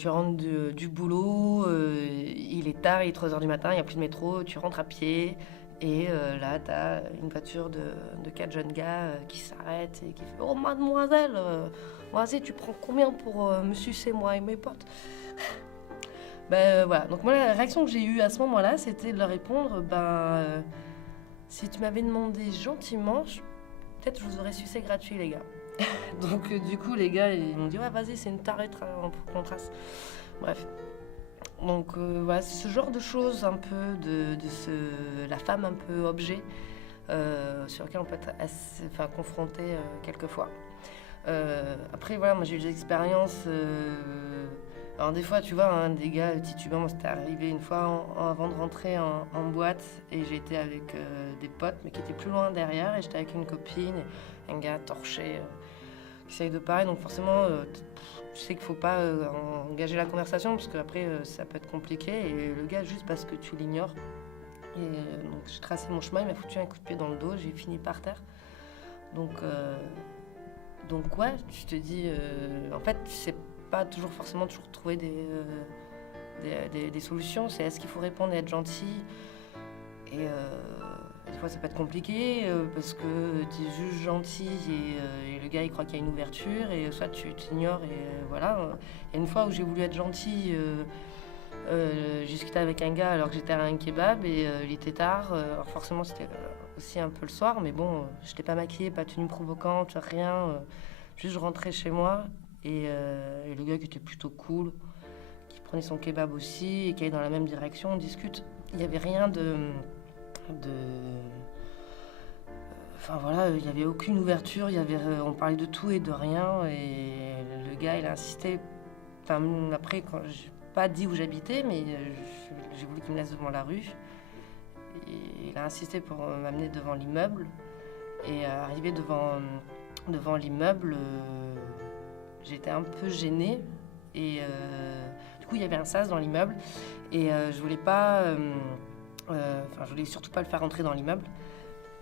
Tu rentres du boulot, il est tard, il est 3 heures du matin, il n'y a plus de métro, tu rentres à pied. Et là, tu as une voiture de 4 jeunes gars qui s'arrêtent et qui fait « Oh, mademoiselle, vas-y, tu prends combien pour me sucer, moi et mes potes ?» Voilà. Donc moi, la réaction que j'ai eue à ce moment-là, c'était de leur répondre si tu m'avais demandé gentiment, peut-être je vous aurais sucé gratuit, les gars. » Donc du coup, les gars, ils m'ont dit « Ouais, vas-y, c'est une tarée pour qu'on trace. » Bref. Donc voilà, c'est ce genre de choses un peu la femme un peu objet sur lequel on peut être confronté quelquefois. Après voilà, moi j'ai eu des expériences. Alors des fois tu vois, hein, des gars titubants, moi c'était arrivé une fois avant de rentrer en boîte et j'étais avec des potes mais qui étaient plus loin derrière et j'étais avec une copine, un gars torché qui essaye de parler, donc forcément tu sais qu'il faut pas engager la conversation parce qu'après ça peut être compliqué et le gars juste parce que tu l'ignores. Et donc j'ai tracé mon chemin, il m'a foutu un coup de pied dans le dos, j'ai fini par terre. Donc ouais, tu te dis, en fait tu sais pas toujours trouver des solutions. C'est est-ce qu'il faut répondre et être gentil et des fois ça peut être compliqué parce que tu es juste gentil et le gars il croit qu'il y a une ouverture et soit tu t'ignores et voilà. Il y a une fois où j'ai voulu être gentil, j'ai discuté avec un gars alors que j'étais à un kebab et il était tard. Alors forcément c'était aussi un peu le soir, mais bon, je n'étais pas maquillée, pas tenue provocante, rien. Juste je rentrais chez moi et le gars qui était plutôt cool, qui prenait son kebab aussi et qui allait dans la même direction, on discute. Il n'y avait rien enfin voilà, il n'y avait aucune ouverture, on parlait de tout et de rien et le gars il a insisté, enfin après quand j'ai pas dit où j'habitais mais j'ai voulu qu'il me laisse devant la rue et il a insisté pour m'amener devant l'immeuble et arrivé devant l'immeuble, j'étais un peu gênée et du coup il y avait un sas dans l'immeuble et je voulais pas je voulais surtout pas le faire rentrer dans l'immeuble.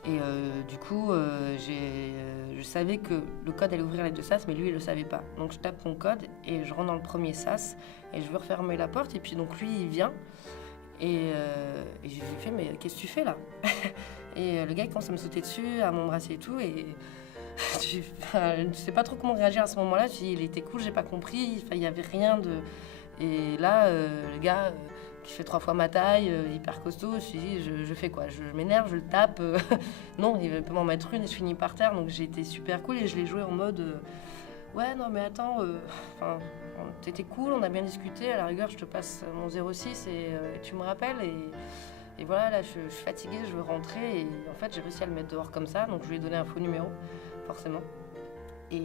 Et du coup, je savais que le code allait ouvrir les 2 sas, mais lui, il le savait pas. Donc je tape mon code et je rentre dans le premier sas et je veux refermer la porte. Et puis donc lui, il vient et je lui fais « Mais qu'est-ce que tu fais là ?» Et le gars, il commence à me sauter dessus, à m'embrasser et tout. Et je sais pas trop comment réagir à ce moment-là. Il était cool, j'ai pas compris. Il y avait rien de... Et là, le gars... qui fait 3 fois ma taille, hyper costaud, je me suis dit, je fais quoi? Je m'énerve, je le tape. Non, il peut m'en mettre une et je finis par terre. Donc j'ai été super cool et je l'ai joué en mode ouais, non, mais attends, t'étais cool, on a bien discuté. À la rigueur, je te passe mon 06 et tu me rappelles. Et voilà, là, je suis fatiguée, je veux rentrer. Et en fait, j'ai réussi à le mettre dehors comme ça. Donc je lui ai donné un faux numéro, forcément. Et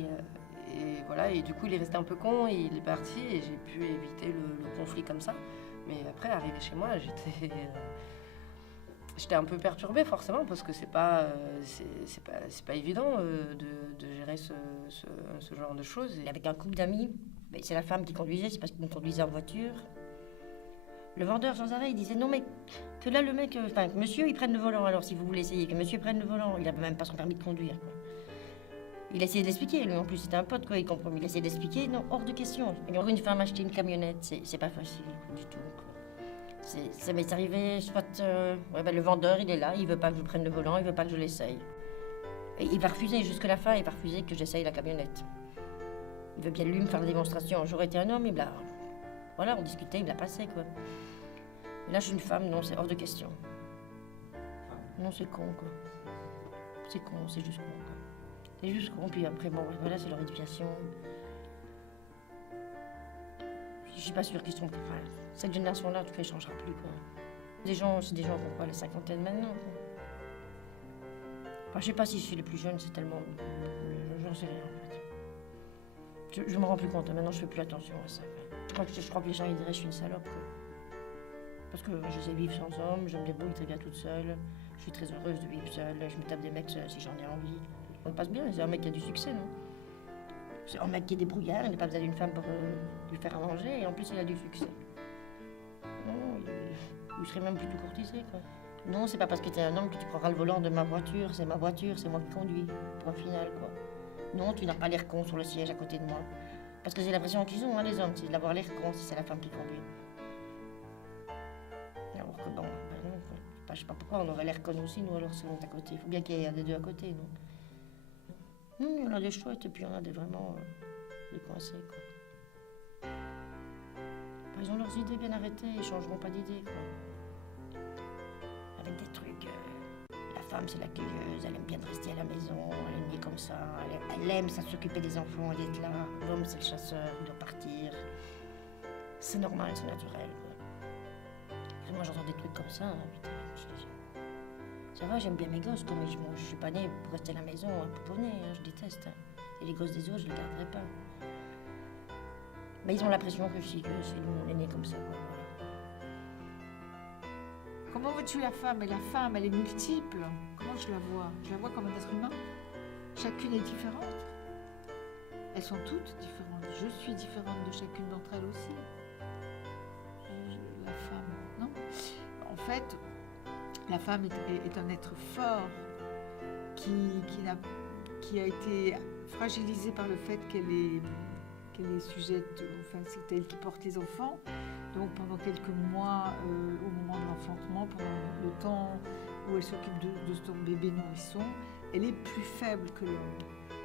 voilà, et du coup, il est resté un peu con et il est parti et j'ai pu éviter le conflit comme ça. Mais après, arrivé chez moi, j'étais un peu perturbée forcément parce que c'est pas évident de gérer ce genre de choses. Et avec un couple d'amis, c'est la femme qui conduisait, c'est parce qu'ils conduisaient en voiture. Le vendeur sans arrêt, il disait non mais que là le mec, que monsieur il prenne le volant alors si vous voulez essayer, que monsieur prenne le volant, il avait même pas son permis de conduire. Quoi. Il a essayé d'expliquer, lui en plus c'était un pote quoi, il comprend. Il a essayé d'expliquer, non, hors de question. Pour une femme acheter une camionnette, c'est pas facile du tout. Quoi. Ça m'est arrivé, soit le vendeur il est là, il veut pas que je prenne le volant, il veut pas que je l'essaye. Et il va refuser jusqu'à la fin, il va refuser que j'essaye la camionnette. Il veut bien lui me faire la démonstration. J'aurais été un homme, voilà, on discutait, il l'a passé quoi. Mais là je suis une femme, non, c'est hors de question. Non, c'est con quoi. C'est con, c'est juste con quoi. C'est juste con, puis après, bon, voilà, c'est leur éducation. Je suis pas sûre qu'ils sont... Enfin, cette génération-là, en tout cas, elle changera plus, quoi. C'est des gens qui ont quoi, la cinquantaine maintenant, quoi. Enfin, je sais pas si chez les plus jeunes, c'est tellement... J'en sais rien, en fait. Je me rends plus compte, maintenant, je fais plus attention à ça. Je crois que les gens, ils diraient que je suis une salope, quoi. Parce que je sais vivre sans homme, je me débrouille très bien toute seule. Je suis très heureuse de vivre seule, je me tape des mecs seuls si j'en ai envie. On passe bien, c'est un mec qui a du succès, non? C'est un mec qui est débrouillard, il n'a pas besoin d'une femme pour lui faire à manger, et en plus il a du succès. Non, il serait même plutôt courtisé, quoi. Non, c'est pas parce que t'es un homme que tu prendras le volant de ma voiture, c'est moi qui conduis, point final, quoi. Non, tu n'as pas l'air con sur le siège à côté de moi. Parce que c'est l'impression qu'ils ont, hein, les hommes, c'est d'avoir l'air con si c'est la femme qui conduit. Alors que bon, ben non, je sais pas pourquoi on aurait l'air con aussi, nous, alors si on est à côté. Il faut bien qu'il y ait des deux à côté, non? Il y en a des chouettes et puis il y en a des vraiment des coincés, quoi. Ils ont leurs idées bien arrêtées, ils changeront pas d'idées, quoi. Avec des trucs. La femme, c'est l'accueilleuse, elle aime bien rester à la maison, elle aime bien comme ça, elle aime ça s'occuper des enfants, elle est là. L'homme, c'est le chasseur, il doit partir. C'est normal, c'est naturel, quoi. Et moi, j'entends des trucs comme ça, hein, putain, ça va, j'aime bien mes gosses, mais je suis pas née pour rester à la maison, à pouponner, hein, je déteste. Hein. Et les gosses des autres, je les garderai pas. Mais ils ont l'impression que c'est nous, on est nés comme ça, quoi. Voilà. Comment vois-tu la femme? Et la femme, elle est multiple. Comment je la vois? Je la vois comme un être humain. Chacune est différente. Elles sont toutes différentes. Je suis différente de chacune d'entre elles aussi. La femme, non? En fait, la femme est un être fort qui a été fragilisé par le fait qu'elle est sujette, enfin c'est elle qui porte les enfants. Donc pendant quelques mois, au moment de l'enfantement, pendant le temps où elle s'occupe de son bébé nourrisson, elle est plus faible que l'homme.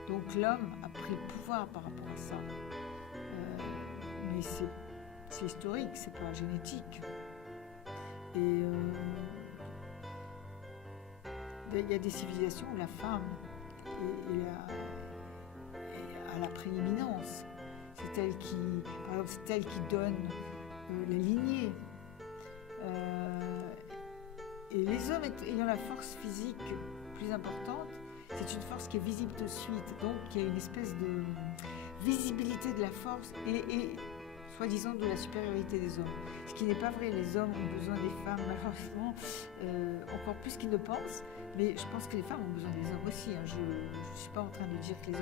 Donc l'homme a pris le pouvoir par rapport à ça. Mais c'est historique, c'est pas génétique. Et il y a des civilisations où la femme a la prééminence. C'est elle qui, par exemple, c'est elle qui donne la lignée. Et les hommes ayant la force physique plus importante, c'est une force qui est visible de suite. Donc il y a une espèce de visibilité de la force et soi-disant de la supériorité des hommes. Ce qui n'est pas vrai, les hommes ont besoin des femmes, malheureusement, encore plus qu'ils ne pensent. Mais je pense que les femmes ont besoin des hommes aussi. Hein. Je ne suis pas en train de dire que les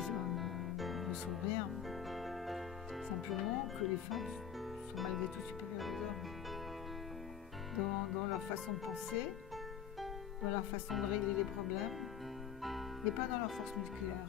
hommes ne sont rien. Simplement que les femmes sont malgré tout supérieures aux hommes. Dans leur façon de penser, dans leur façon de régler les problèmes, mais pas dans leur force musculaire.